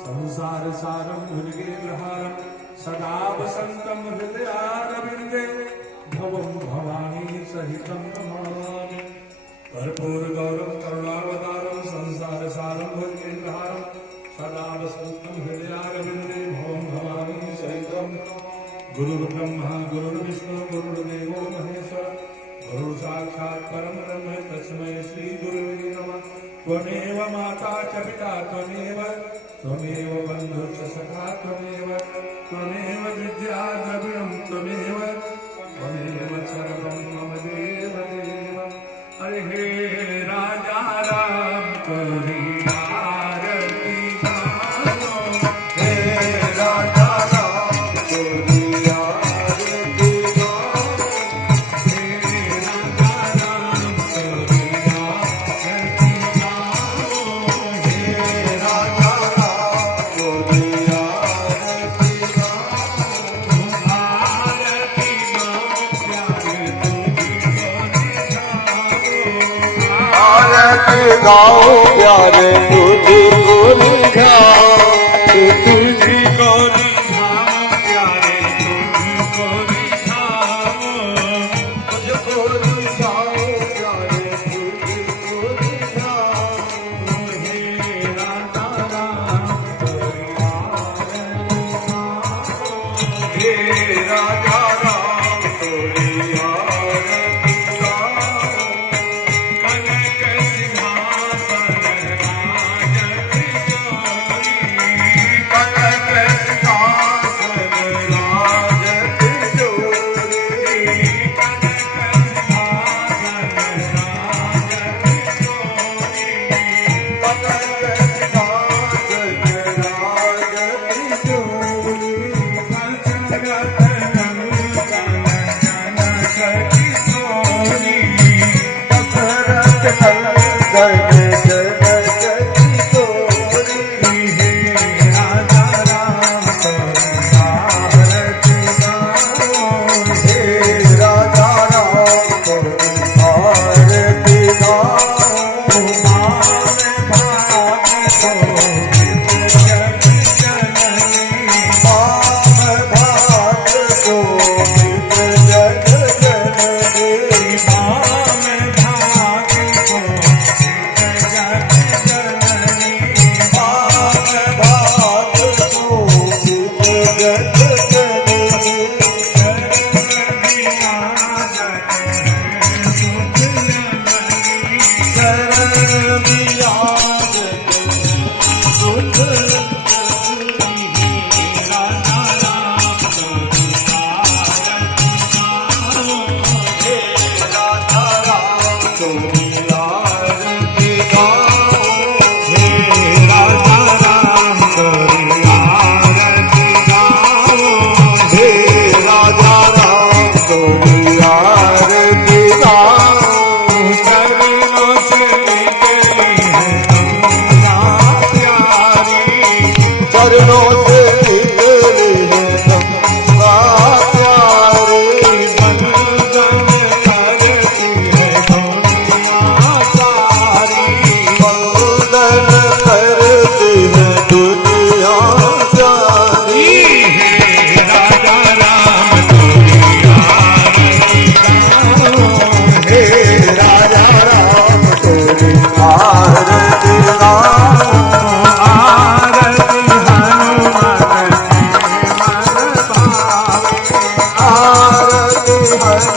संसारसारं भुजगेन्द्रहारं सदा वसन्तं हृदयारविन्दे भवं भवानी सहितं नमामि। कर्पूरगौरं, करुणावतारं संसारसारं भुजगेन्द्रहारं सदा वसन्तं हृदयारविन्दे भवं भवानी सहितं गुरुर्ब्रह्मा, गुरुर्विष्णु, गुरुर्देवो महेश्वर गुरु साक्षात् परम ब्रह्म तस्मै श्री गुरुवे नमः। त्वमेव माता च पिता त्वमेव त्वमेव बन्धुश्च सखा त्वमेव त्वमेव विद्या द्रविणं त्वमेव त्वमेव सर्वं गाओ प्यारे तुझको निधाओ तुझी को निभाओ प्यारे तुझको निभाओ तुझको निधाओ प्यारे तुझको निधाओ हे राधा राम हे राजा राम तोरी তুমি Bye.